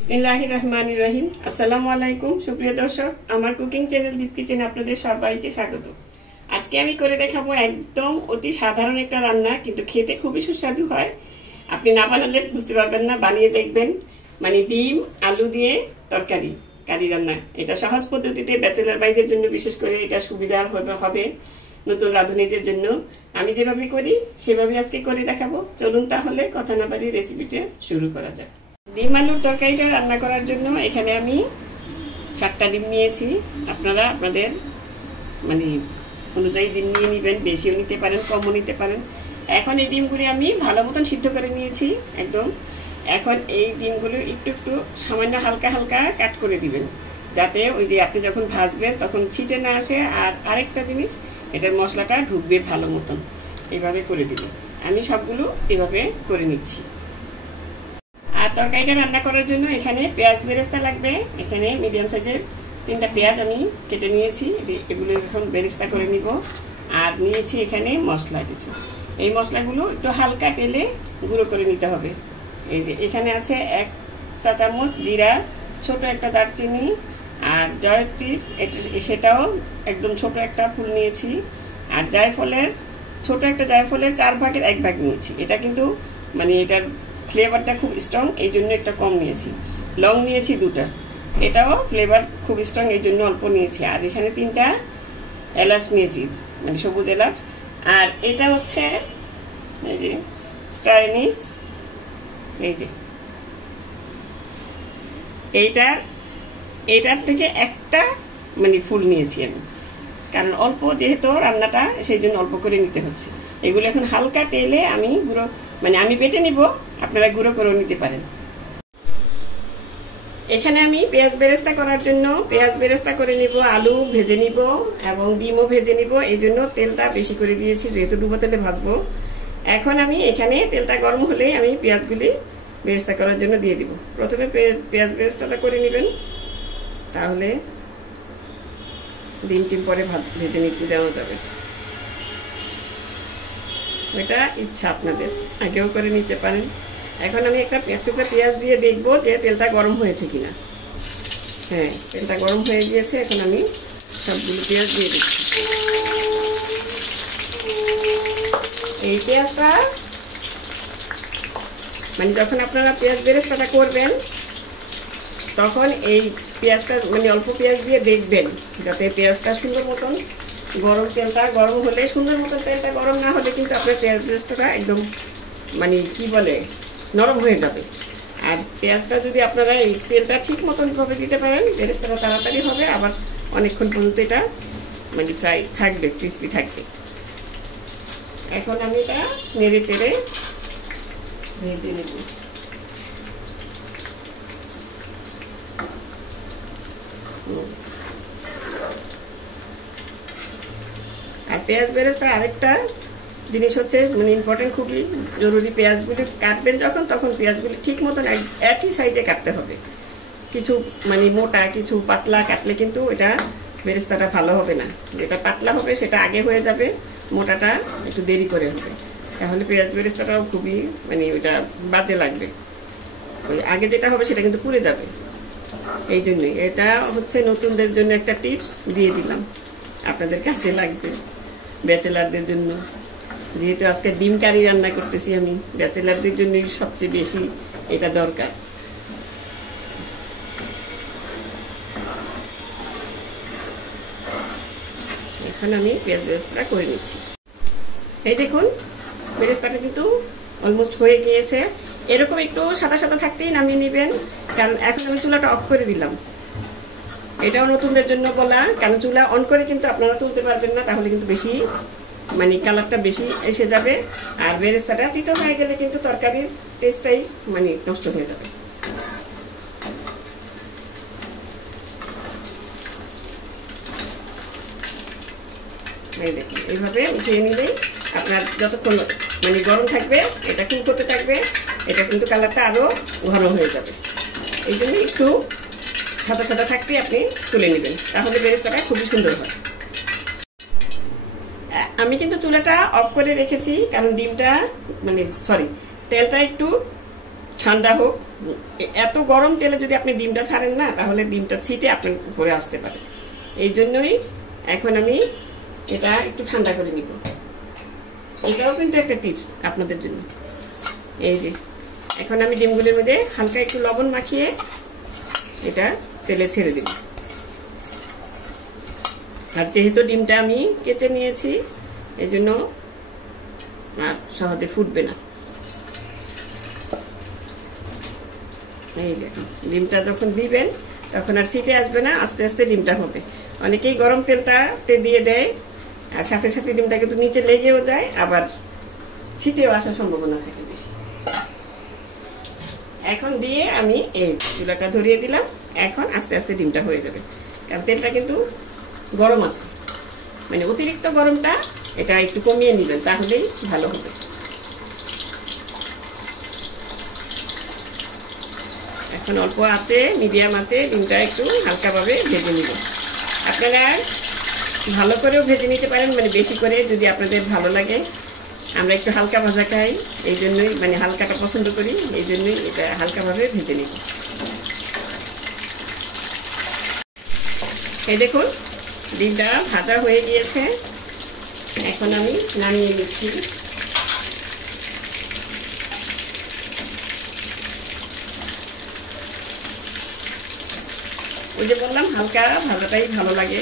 বিসমিল্লাহির রহমানির রহিম। আসসালামু আলাইকুম সুপ্রিয় দর্শক, আমার কুকিং চ্যানেল দীপ কিচেনে আপনাদের সবাইকে স্বাগত। আজকে আমি করে দেখাবো একদম অতি সাধারণ একটা রান্না, কিন্তু খেতে খুবই সুস্বাদু হয়। আপনি না বানালে বুঝতে পারবেন না, বানিয়ে দেখবেন। মানে ডিম আলু দিয়ে তরকারি কারি রান্না। এটা সহজ পদ্ধতিতে ব্যাচেলার ভাইদের জন্য বিশেষ করে এটা সুবিধার হবে, নতুন রাঁধুনিদের জন্য। আমি যেভাবে করি সেভাবে আজকে করে দেখাবো। চলুন তাহলে কথা না বাড়িয়ে রেসিপিটা শুরু করা যাক। ডিম আলুর তরকারিটা রান্না করার জন্য এখানে আমি 7টা ডিম নিয়েছি। আপনারা আপনাদের মানে অনুযায়ী ডিম নিয়ে নেবেন, বেশিও নিতে পারেন কমও নিতে পারেন। এখন এই ডিমগুলি আমি ভালো মতন সিদ্ধ করে নিয়েছি একদম। এখন এই ডিমগুলো একটু একটু সামান্য হালকা হালকা কাট করে দিবেন, যাতে ওই যে আপনি যখন ভাজবেন তখন ছিটে না আসে। আর আরেকটা জিনিস, এটার মশলাটা ঢুকবে ভালো মতন, এইভাবে করে দিবেন। আমি সবগুলো এভাবে করে নিচ্ছি। আর তরকারিটা রান্না করার জন্য এখানে পেঁয়াজ বেরেস্তা লাগবে। এখানে মিডিয়াম সাইজের 3টা পেঁয়াজ আমি কেটে নিয়েছি, এগুলো এখন বেরেস্তা করে নিব। আর নিয়েছি এখানে মশলা কিছু। এই মশলাগুলো একটু হালকা তেলে গুঁড়ো করে নিতে হবে। এই যে এখানে আছে 1 চা চামচ জিরা, ছোট একটা দারচিনি, আর জয়ত্রীর সেটাও একদম ছোট একটা ফুল নিয়েছি। আর জায়ফলের ছোট একটা জায়ফলের 4 ভাগের 1 ভাগ নিয়েছি। এটা কিন্তু মানে এটার ফ্লেভারটা খুব স্ট্রং, এই জন্য একটা কম নিয়েছি। লং নিয়েছি 2টা, এটাও ফ্লেভার খুব স্ট্রং, এই জন্য অল্প নিয়েছি। আর এখানে 3টা এলাচ নিয়েছি, মানে সবুজ এলাচ। আর এটা হচ্ছে এই যে স্টার এনিস, এই যে এইটার থেকে একটা মানে ফুল নিয়েছি আমি, কারণ অল্প যেহেতু রান্নাটা, সেই জন্য অল্প করে নিতে হচ্ছে। এগুলো এখন হালকা তেলে আমি গুঁড়ো মানে আমি বেটে নিব, আপনারা গুঁড়ো করেও নিতে পারেন। এখানে আমি পেঁয়াজ বেরেস্তা করার জন্য পেঁয়াজ বেরেস্তা করে নিব, আলু ভেজে নিব এবং ডিমও ভেজে নিব। এই জন্য তেলটা বেশি করে দিয়েছি, যেহেতু ডুবো তেলে ভাজবো। এখন আমি এখানে তেলটা গরম হলে আমি পেঁয়াজগুলি বেরেস্তা করার জন্য দিয়ে দিব। প্রথমে পেঁয়াজ বেরেস্তাটা করে নেবেন, তাহলে ডিম টিম পরে ভেজে নিতে দেওয়া যাবে। এটা ইচ্ছা আপনাদের, আগেও করে নিতে পারেন। এখন আমি একটা টুকরা পেঁয়াজ দিয়ে দেখব যে তেলটা গরম হয়েছে কিনা। হ্যাঁ, তেলটা গরম হয়ে গিয়েছে। এখন আমি সবগুলো পেঁয়াজ দিয়ে দিচ্ছি। এই পেঁয়াজটা মানে যখন আপনারা পেঁয়াজ বেরেস্তাটা করবেন, তখন এই পেঁয়াজটা মানে অল্প পেঁয়াজ দিয়ে দেখবেন, যাতে পেঁয়াজটা সুন্দর মতন গরম, তেলটা গরম হলে সুন্দর মতন, তেলটা গরম না হলে কিন্তু আপনার পেঁয়াজ বেরেস্তাটা একদম মানে কি বলে নরম হয়ে যাবে। আর পেঁয়াজটা যদি আপনারা এই তেলটা ঠিক মতন ভাবে দিতে পারেন, বেরেস্তাটা তাড়াতাড়ি হবে, আবার অনেকক্ষণ পর্যন্ত এটা মানে ফ্রাই থাকবে, ক্রিসপি থাকবে। এখন আমি এটা নেড়ে চেড়ে ভেজে নেব। আর পেঁয়াজ বেরেস্তা আরেকটা জিনিস হচ্ছে মানে ইম্পর্টেন্ট, খুবই জরুরি। পেঁয়াজগুলি কাটবেন যখন, তখন পেঁয়াজগুলি ঠিক মতন একই সাইজে কাটতে হবে। কিছু মানে মোটা, কিছু পাতলা কাটলে কিন্তু এটা বেরেস্তাটা ভালো হবে না। যেটা পাতলা হবে সেটা আগে হয়ে যাবে, মোটাটা একটু দেরি করে হবে। তাহলে পেঁয়াজ বেরেস্তাটাও খুবই মানে ওইটা বাজে লাগবে। ওই আগে যেটা হবে সেটা কিন্তু পুড়ে যাবে। এই জন্যই এটা হচ্ছে নতুনদের জন্য একটা টিপস দিয়ে দিলাম, আপনাদের কাছে লাগবে ব্যাচেলারদের জন্য। যেহেতু আজকে ডিম কারি রান্না করতেছি আমি, ব্যাচেলারদের জন্যই সবচেয়ে বেশি এটা দরকার। এখন আমি পেঁয়াজ বেরেস্তাটা করে নিচ্ছি। এই দেখুন, বেরেস্তাটা কিন্তু অলমোস্ট হয়ে গিয়েছে। এরকম একটু সাদা সাদা থাকতেই নামিয়ে নেবেন, কারণ এখন আমি চুলাটা অফ করে দিলাম। এটাও নতুনদের জন্য বলা, কারণ চুলা অন করে কিন্তু আপনারা তুলতে পারবেন না, তাহলে কিন্তু বেশি মানে কালারটা বেশি এসে যাবে। আর বেরেস্তাটা তিতো হয়ে গেলে কিন্তু তরকারির টেস্টটাই মানে নষ্ট হয়ে যাবে। এই দেখুন, এইভাবে উঠিয়ে নিলেই আপনার যতক্ষণ মানে গরম থাকবে, এটা কুক করতে থাকবে, এটা কিন্তু কালারটা আরও ঘন হয়ে যাবে। এই জন্য একটু সাদা সাদা থাকতে আপনি তুলে নেবেন, তাহলে বেরেস্তাটা খুবই সুন্দর হয়। আমি কিন্তু চুলাটা অফ করে রেখেছি, কারণ ডিমটা মানে তেলটা একটু ঠান্ডা হোক। এত গরম তেলে যদি আপনি ডিমটা ছাড়েন না, তাহলে ডিমটা ছিটে আপনার উপরে আসতে পারে। এই জন্যই এখন আমি এটা একটু ঠান্ডা করে নিব। এটাও কিন্তু একটা টিপস আপনাদের জন্য। এই যে এখন আমি ডিমগুলির মধ্যে হালকা একটু লবণ মাখিয়ে এটা তেলে ছেড়ে দিব। আর যেহেতু ডিমটা আমি কেচে নিয়েছি, এই জন্য আর সহজে ফুটবে না। এই দেখুন, ডিমটা যখন দিবেন তখন আর ছিটে আসবে না, আস্তে আস্তে ডিমটা হবে। অনেকেই গরম তেলটাতে দিয়ে দেয়, আর সাথে সাথে ডিমটা কিন্তু নিচে লেগেও যায়, আবার ছিটেও আসার সম্ভাবনা থাকে বেশি। এখন দিয়ে আমি এই চুলাটা ধরিয়ে দিলাম। এখন আস্তে আস্তে ডিমটা হয়ে যাবে, কারণ তেলটা কিন্তু গরম আছে। মানে অতিরিক্ত গরমটা এটা একটু কমিয়ে নেবেন, তাহলেই ভালো হবে। এখন অল্প আছে, মিডিয়াম আছে, ডিমটা একটু হালকাভাবে ভেজে নেব। আপনারা ভালো করেও ভেজে নিতে পারেন, মানে বেশি করে যদি আপনাদের ভালো লাগে। আমরা একটু হালকা ভাজা খাই, এই জন্যই মানে হালকাটা পছন্দ করি, এই জন্যই এটা হালকাভাবে ভেজে নিব। এই দেখুন, ডিমটা ভাজা হয়ে গিয়েছে। এখন আমি নামিয়ে নিচ্ছি। ওই যে বললাম হালকা ভাজাটাই ভালো লাগে।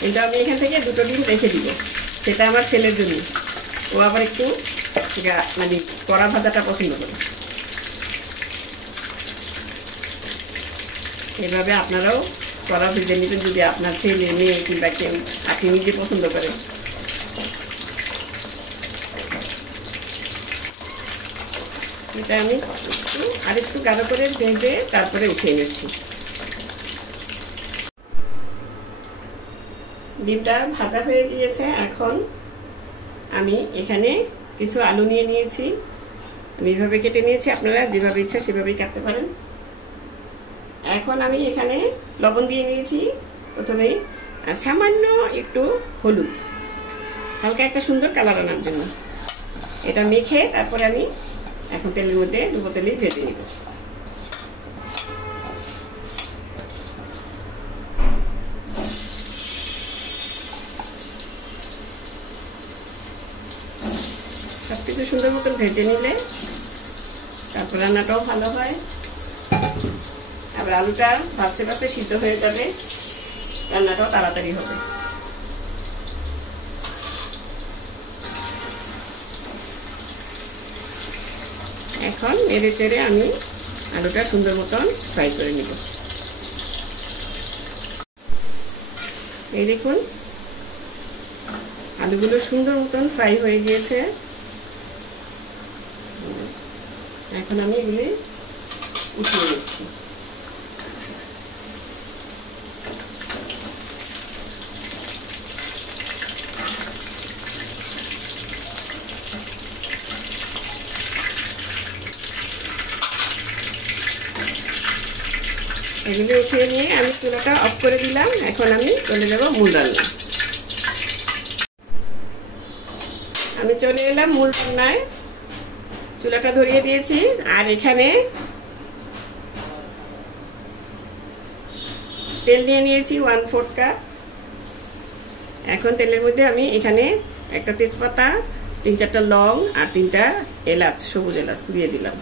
কিন্তু আমি এখান থেকে দুটো ডিম রেখে দিব, সেটা আমার ছেলের জন্য। ও আবার একটু মানে কড়া ভাজাটা পছন্দ করে। এভাবে আপনারাও কড়া ভেজে নেবেন যদি আপনার ছেলে, মেয়ে কিংবা কেউ আপনি নিজে পছন্দ করেন। এটা আমি আরেকটু গাঢ় করে ভেজে তারপরে উঠিয়ে নিচ্ছি। ডিমটা ভাজা হয়ে গিয়েছে। এখন আমি এখানে কিছু আলু নিয়ে নিয়েছি, আমি এইভাবে কেটে নিয়েছি। আপনারা যেভাবে ইচ্ছা সেভাবেই কাটতে পারেন। এখন আমি এখানে লবণ দিয়ে নিয়েছি প্রথমেই, আর সামান্য একটু হলুদ, হালকা একটা সুন্দর কালার আনার জন্য। এটা মেখে তারপরে আমি এখন তেলের মধ্যে ডুবো তেলেই ভেজে নিব। সবকিছু সুন্দর মতন ভেজে নিলে তারপর রান্নাটাও ভালো হয়। আবার আলুটা ভাজতে ভাজতে সিদ্ধ হয়ে যাবে, রান্নাটাও তাড়াতাড়ি হবে। এখন নেড়ে চেড়ে আমি আলুটা সুন্দর মতন ফ্রাই করে নিব। এই দেখুন, আলুগুলো সুন্দর মতন ফ্রাই হয়ে গিয়েছে। এখন আমি এগুলি উঠিয়ে নিচ্ছি। এগুলো উঠিয়ে নিয়ে আমি চুলাটা অফ করে দিলাম। এখন আমি চলে যাব মূল রান্না। আমি চলে এলাম মূল রান্নায়। চুলাটা ধরিয়ে দিয়েছি, আর এখানে তেল দিয়ে নিয়েছি 1/4 কাপ। এখন তেলের মধ্যে আমি এখানে একটা তেজপাতা, 3-4টা লং আর 3টা এলাচ, সবুজ এলাচ দিয়ে দিলাম।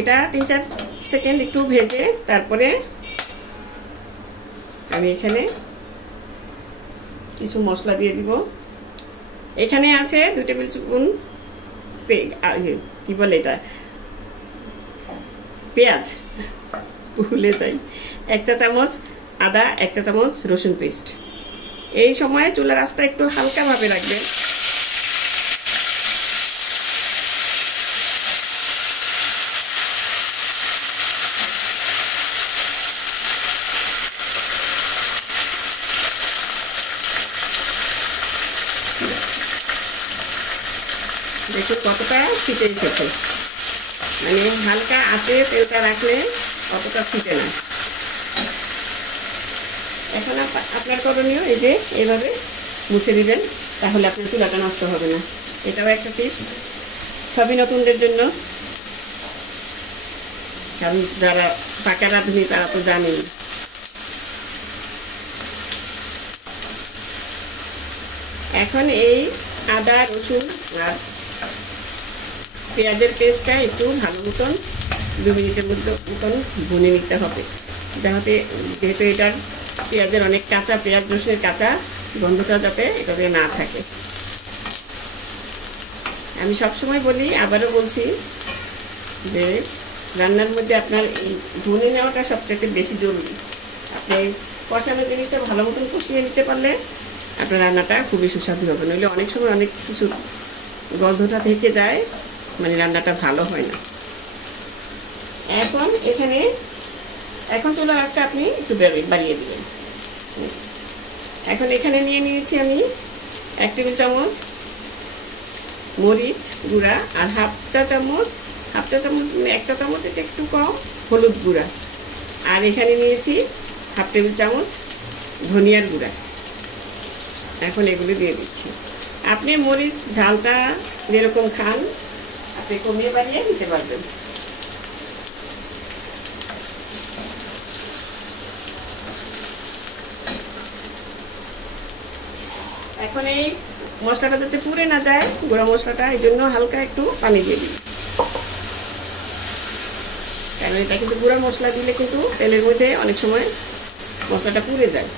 এটা 3-4 সেকেন্ড একটু ভেজে তারপরে আমি এখানে কিছু মশলা দিয়ে দিব। এখানে আছে 2 টেবিল স্পুন কি বলে এটা, পেঁয়াজ, ভুলে যাই, 1 চা চামচ আদা, 1 চা চামচ রসুন পেস্ট। এই সময় চুলার আঁচটা একটু হালকাভাবে রাখবেন। দেখুন কতটা ছিটে এসেছে। মানে হালকা আঁচে তেলটা রাখলে অতটা ছিটে না। এখন আপনার করণীয় এই যে এইভাবে মুছে দিবেন, তাহলে আপনার চুলাটা নষ্ট হবে না। এটাও একটা টিপস, সবই নতুনদের জন্য, কারণ যারা পাকা রাঁধুনি তারা তো জানেন। এখন এই আদা রসুন আর পেঁয়াজের পেস্টটা একটু ভালো মতন 2 মিনিটের মতন ভুনে নিতে হবে, যাতে যেহেতু এটার পেঁয়াজের অনেক কাঁচা, পেঁয়াজ রসুনের কাঁচা গন্ধটা যাতে এটাতে না থাকে। আমি সবসময় বলি, আবারও বলছি, যে রান্নার মধ্যে আপনার এই ভুনে নেওয়াটা সবচেয়ে বেশি জরুরি। আপনি কষানো জিনিসটা ভালো মতন কষিয়ে নিতে পারলে আপনার রান্নাটা খুবই সুস্বাদু হবে। নইলে অনেক সময় অনেক কিছু গন্ধটা থেকে যায়, মানে রান্নাটা ভালো হয় না। এখন চুলার আঁচটা আপনি একটু বাড়িয়ে দিবেন। এখন এখানে নিয়ে নিয়েছি আমি 1 টেবিল চামচ মরিচ গুঁড়া আর হাফ চা চামচ 1 চা চামচের একটু কম হলুদ গুঁড়া, আর এখানে নিয়েছি হাফ টেবিল চামচ ধনিয়ার গুঁড়া। এখন এগুলো দিয়ে দিচ্ছি। আপনি মরিচ ঝালটা যেরকম খান আপনি কমিয়ে বাড়িয়ে দিতে পারবেন। এখন এই মশলাটা যাতে পুড়ে না যায়, গুঁড়া মশলাটা, এই জন্য হালকা একটু পানি দিয়ে দিই, কারণ এটা কিন্তু গুঁড়া মশলা দিলে কিন্তু তেলের মধ্যে অনেক সময় মশলাটা পুড়ে যায়।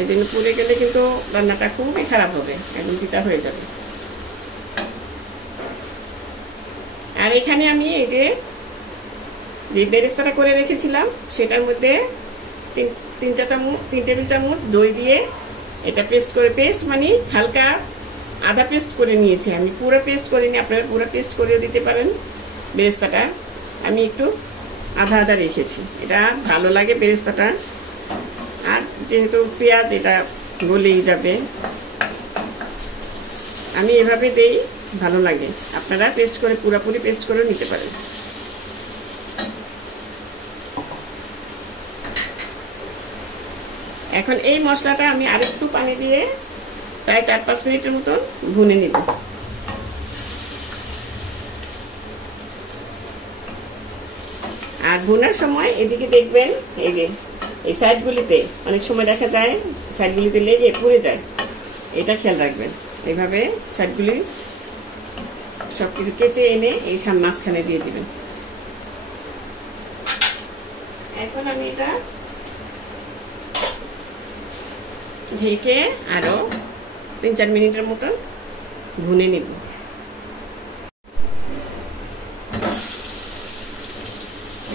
এই জন্য পুড়ে গেলে কিন্তু রান্নাটা খুবই খারাপ হবে, একদম তিতা হয়ে যাবে। আর এখানে আমি এই যে বেরেস্তাটা করে রেখেছিলাম সেটার মধ্যে 3 টেবিল চামচ দই দিয়ে এটা পেস্ট মানে হালকা আদা পেস্ট করে নিয়েছি আমি, পুরো পেস্ট করিনি, আপনারা পুরো পেস্ট করেও দিতে পারেন। বেরেস্তাটা আমি একটু আধা আধা রেখেছি, এটা ভালো লাগে বেরেস্তাটা। আর যেহেতু পেঁয়াজ এটা গলেই যাবে, আমি এভাবে দেই, ভালো লাগে। আপনারা পেস্ট করে পুরোপুরি পেস্ট করে নিতে পারেন। এখন এই মশলাটা আমি আরেকটু পানি দিয়ে প্রায় 4-5 মিনিটের মতন ভুনে নিব। আর ভুনার সময় এদিকে দেখবেন এই যে এই সাইডগুলিতে অনেক সময় দেখা যায় সাইডগুলিতে লেগে পুড়ে যায়, এটা খেয়াল রাখবেন। এইভাবে সাইডগুলি সবকিছু কেচে এনে এই মাঝখানে দিয়ে দিবেন। এখন আমি এটা ঢেকে আরো 3-4 মিনিটের মতন ভুনে নিব।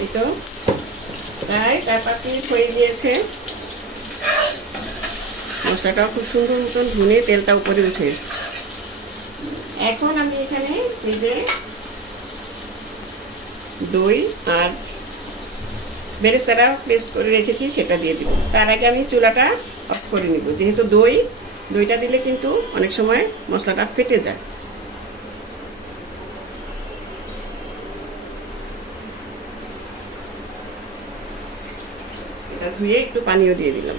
এই তো প্রায় 4-5 মিনিট হয়ে গিয়েছে, মশলাটাও খুব সুন্দর মতন ভুনে তেলটা উপরে উঠে। এখন আমি এখানে এই যে দই আর বেরেস্তাটা পেস্ট করে রেখেছি সেটা দিয়ে দিব। তার আগে আমি চুলাটা অফ করে নিব, যেহেতু দইটা দিলে কিন্তু অনেক সময় মশলাটা ফেটে যায়। এটা ধুয়ে একটু পানিও দিয়ে দিলাম।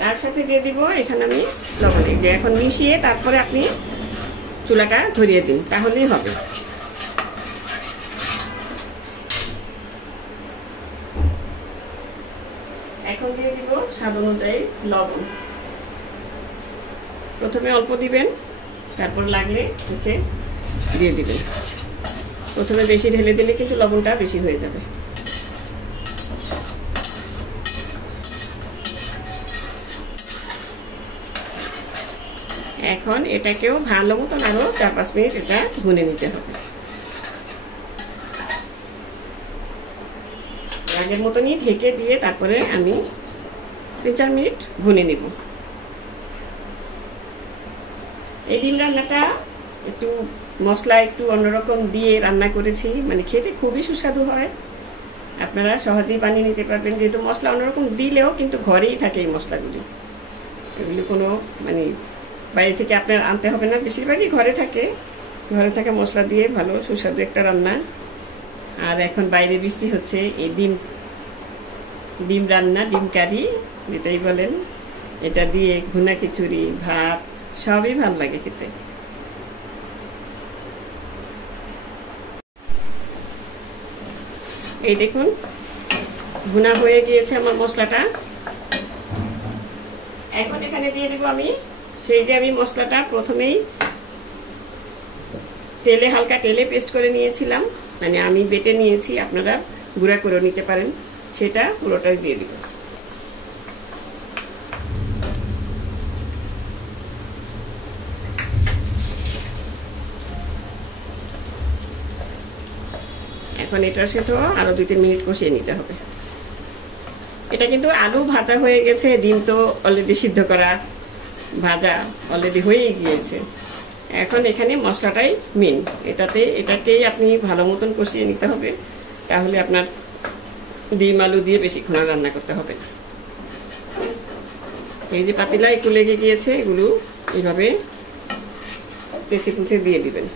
তার সাথে দিয়ে দিব এখানে আমি লবণ। যে এখন মিশিয়ে তারপরে আপনি চুলাটা ধরিয়ে দিন, তাহলেই হবে। এখন দিয়ে দিব স্বাদ অনুযায়ী লবণ। প্রথমে অল্প দিবেন, তারপর লাগলে দেখে দিয়ে দিবেন। প্রথমে বেশি ঢেলে দিলে কিন্তু লবণটা বেশি হয়ে যাবে। এখন এটাকেও ভালো মতন আরো 4-5 মিনিট এটা ভুনে নিতে হবে। আগের মতনই ঢেকে দিয়ে তারপরে আমি 3-4 মিনিট ভুনে নিব। এই ডিম রান্নাটা একটু মশলা একটু অন্যরকম দিয়ে রান্না করেছি, মানে খেতে খুবই সুস্বাদু হয়। আপনারা সহজেই বানিয়ে নিতে পারবেন, যেহেতু মশলা অন্যরকম দিলেও কিন্তু ঘরেই থাকে এই মশলাগুলি। এগুলি কোনো মানে বাইরে থেকে আপনার আনতে হবে না, বেশিরভাগই ঘরে থাকে। ঘরে থাকা মশলা দিয়ে ভালো সুস্বাদু একটা রান্না। আর এখন বাইরে বৃষ্টি হচ্ছে, এই ডিম রান্না, ডিম কারি যেটাই বলেন, এটা দিয়ে ভুনা খিচুড়ি, ভাত সবই ভালো লাগে খেতে। এই দেখুন ভুনা হয়ে গিয়েছে আমার মশলাটা। এখন এখানে দিয়ে দেব আমি সেই যে আমি মশলাটা প্রথমেই তেলে হালকা তেলে পেস্ট করে নিয়েছিলাম, মানে আমি বেটে নিয়েছি, আপনারা গুঁড়া করে নিতে পারেন, সেটা পুরোটাই দিয়ে দিব। এখন এটার সাথে আরো 2-3 মিনিট কষিয়ে নিতে হবে। এটা কিন্তু আলু ভাজা হয়ে গেছে, ডিম তো অলরেডি সিদ্ধ করা ভাজা অলরেডি হয়ে গিয়েছে। এখন এখানে মশলাটাই মেন, এটাকেই আপনি ভালো মতন কষিয়ে নিতে হবে, তাহলে আপনার ডিম আলু দিয়ে বেশিক্ষণ রান্না করতে হবে না। এই যে পাতিলা একটু লেগে গিয়েছে, এগুলো এইভাবে চেঁচে কুচে দিয়ে দিবেন।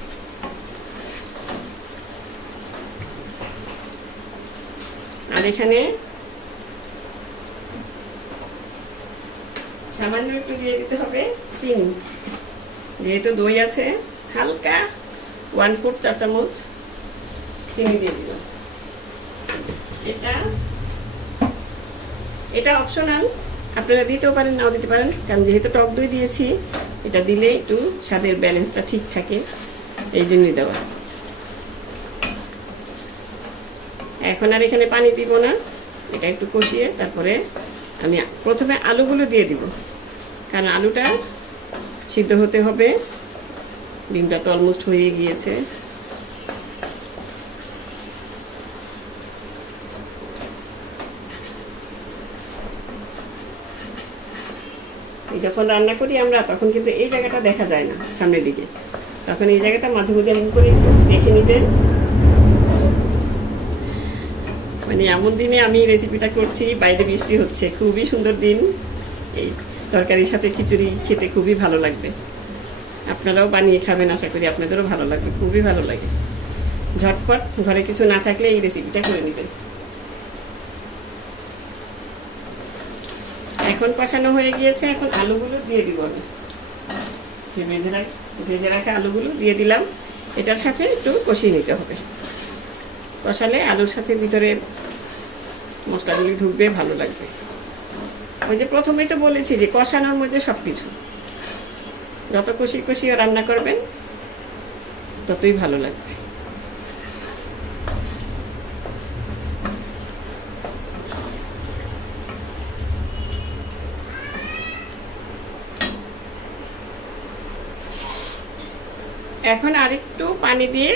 আর এখানে সামান্য একটু দিয়ে দিতে হবে চিনি, যেহেতু দই আছে, হালকা 1/4 চা চামচ চিনি দিয়ে দিলাম। এটা অপশনাল, আপনারা দিতেও পারেন নাও দিতে পারেন, কারণ যেহেতু টক দই দিয়েছি এটা দিলে একটু স্বাদের ব্যালেন্সটা ঠিক থাকে, এই জন্যই দেওয়া। এখন আর এখানে পানি দিব না, এটা একটু কষিয়ে তারপরে আমি প্রথমে আলুগুলো দিয়ে দিব, কারণ আলুটা সিদ্ধ হতে হবে। ডিমটা তো অলমোস্ট হয়ে গিয়েছে। যখন রান্না করি আমরা তখন কিন্তু এই জায়গাটা দেখা যায় না সামনের দিকে, তখন এই জায়গাটা মাঝে মধ্যে এমন করে দেখে নিবেন। মানে এমন দিনে আমি রেসিপিটা করছি, বাইরে বৃষ্টি হচ্ছে, খুবই সুন্দর দিন, এই তরকারির সাথে খিচুড়ি খেতে খুবই ভালো লাগবে। আপনারাও বানিয়ে খাবেন, আশা করি আপনাদেরও ভালো লাগবে, খুবই ভালো লাগে। ঝটপট ঘরে কিছু না থাকলে এই রেসিপিটা করে নেবেন। এখন কষানো হয়ে গিয়েছে, এখন আলুগুলো দিয়ে দিব আমি, ভেজে রাখা আলুগুলো দিয়ে দিলাম। এটার সাথে একটু কষিয়ে নিতে হবে, কষালে আলুর সাথে ভিতরে মশলাগুলি ঢুকবে, ভালো লাগবে। ওই যে প্রথমেই তো বলেছি যে কষানোর মধ্যে সবকিছু, যত কষিয়ে রান্না করবেন ততই ভালো লাগবে। এখন আরেকটু পানি দিয়ে,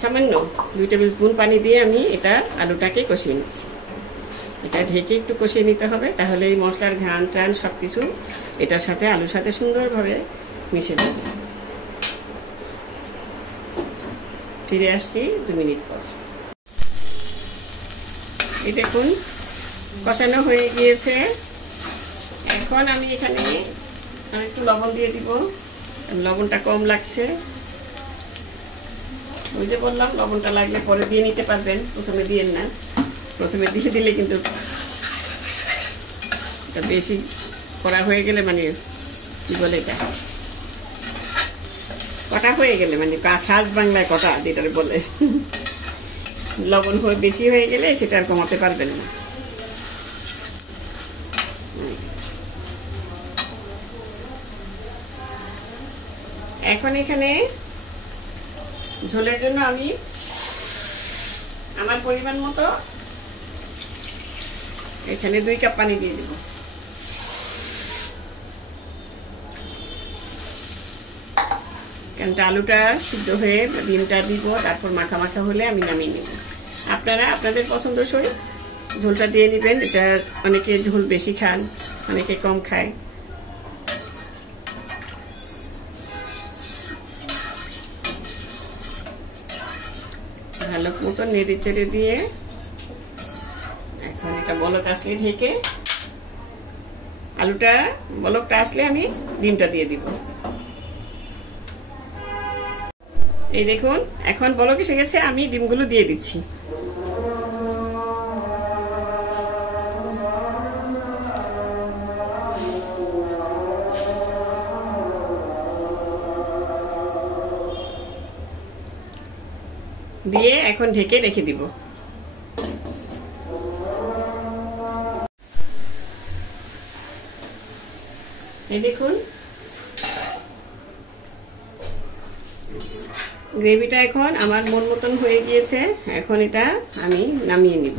সামান্য 2 টেবিল স্পুন পানি দিয়ে আমি এটা আলুটাকে কষিয়ে নিচ্ছি। এটা ঢেকে একটু কষিয়ে নিতে হবে, তাহলে এই মশলার ঘ্রাণ টান সব কিছু এটার সাথে আলুর সাথে সুন্দরভাবে মিশে যাবে। ফিরে আসছি 2 মিনিট পর। এই দেখুন কষানো হয়ে গিয়েছে। এখন আমি এখানে একটু লবণ দিয়ে দিব, লবণটা কম লাগছে। ওই যে বললাম লবণটা লাগলে পরে দিয়ে নিতে পারবেন, প্রথমে দিয়েন না, প্রথমে দিয়ে দিলে কিন্তু এটা বেশি করা হয়ে গেলে, মানে কি বলে এটা, কটা হয়ে গেলে, মানে খাস বাংলায় কটা যেটা বলে, লবণ বেশি হয়ে গেলে সেটা আর কমাতে পারবেন না। এখন এখানে ঝোলের জন্য আমি আমার পরিমাণ মতো এখানে 2 কাপ পানি দিয়ে দেব। কারণ আলুটা সিদ্ধ হয়ে ডিমটা দিব, তারপর মাখা মাখা হলে আমি নামিয়ে নেব। আপনারা আপনাদের পছন্দসই ঝোলটা দিয়ে নেবেন। এটা অনেকে ঝোল বেশি খান, অনেকে কম খায়। ভালো মতো নেড়ে চেড়ে দিয়ে এখন এটা বলক আসলে ঢেকে, আলুটা বলকটা আসলে আমি ডিমটা দিয়ে দিব। এই দেখুন এখন বলক এসে গেছে, আমি ডিমগুলো দিয়ে দিচ্ছি। দিয়ে এখন ঢেকে রেখে দিব। এই দেখুন গ্রেভিটা এখন আমার মন মতন হয়ে গিয়েছে। এখন এটা আমি নামিয়ে নিব।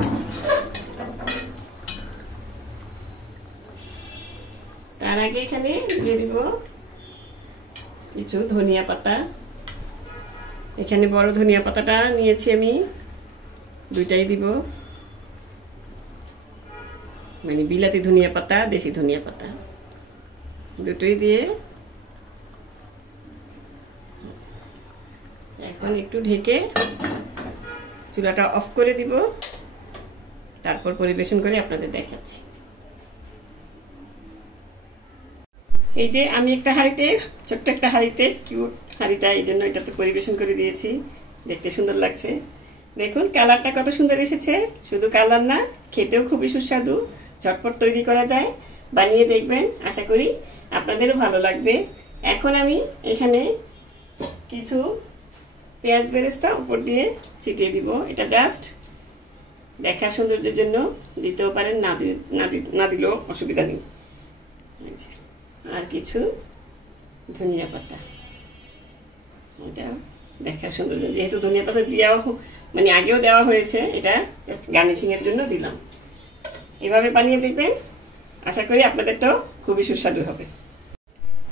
তার আগে এখানে দিয়ে দিব কিছু ধনিয়া পাতা। এখানে বড় ধনিয়া পাতাটা নিয়েছি আমি, দুইটাই দিব, মানে বিলাতি ধনিয়া পাতা, দেশি ধনিয়া পাতা দুটোই দিয়ে এখন একটু ঢেকে চুলাটা অফ করে দিব। তারপর পরিবেশন করে আপনাদের দেখাচ্ছি। এই যে আমি একটা হাঁড়িতে, ছোট্ট একটা হাঁড়িতে, কিউট হাঁড়িটা, এই জন্য এটাতে পরিবেশন করে দিয়েছি। দেখতে সুন্দর লাগছে। দেখুন কালারটা কত সুন্দর এসেছে। শুধু কালার না, খেতেও খুবই সুস্বাদু। ঝটপট তৈরি করা যায়, বানিয়ে দেখবেন, আশা করি আপনাদেরও ভালো লাগবে। এখন আমি এখানে কিছু পেঁয়াজ বেরেস্তা উপর দিয়ে ছিটিয়ে দিব। এটা জাস্ট দেখার সৌন্দর্যের জন্য দিতেও পারেন, না দিলেও অসুবিধা নেই। আর কিছু ধনিয়া পাতা, এটা দেখার সৌন্দর্য, যেহেতু ধনিয়া পাতা দেওয়া মানে আগেও দেওয়া হয়েছে, এটা জাস্ট গার্নিশিং এর জন্য দিলাম। এভাবে বানিয়ে দেখবেন, আশা করি আপনাদেরটাও খুবই সুস্বাদু হবে।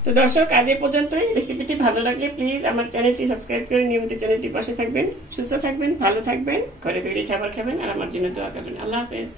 তো দর্শক, আজ এ পর্যন্তই। রেসিপিটি ভালো লাগলে প্লিজ আমার চ্যানেলটি সাবস্ক্রাইব করে নিয়মিত চ্যানেলটি পাশে থাকবেন। সুস্থ থাকবেন, ভালো থাকবেন, ঘরে তৈরি খাবার খাবেন, আর আমার জন্য দোয়া করবেন। আল্লাহ হাফেজ।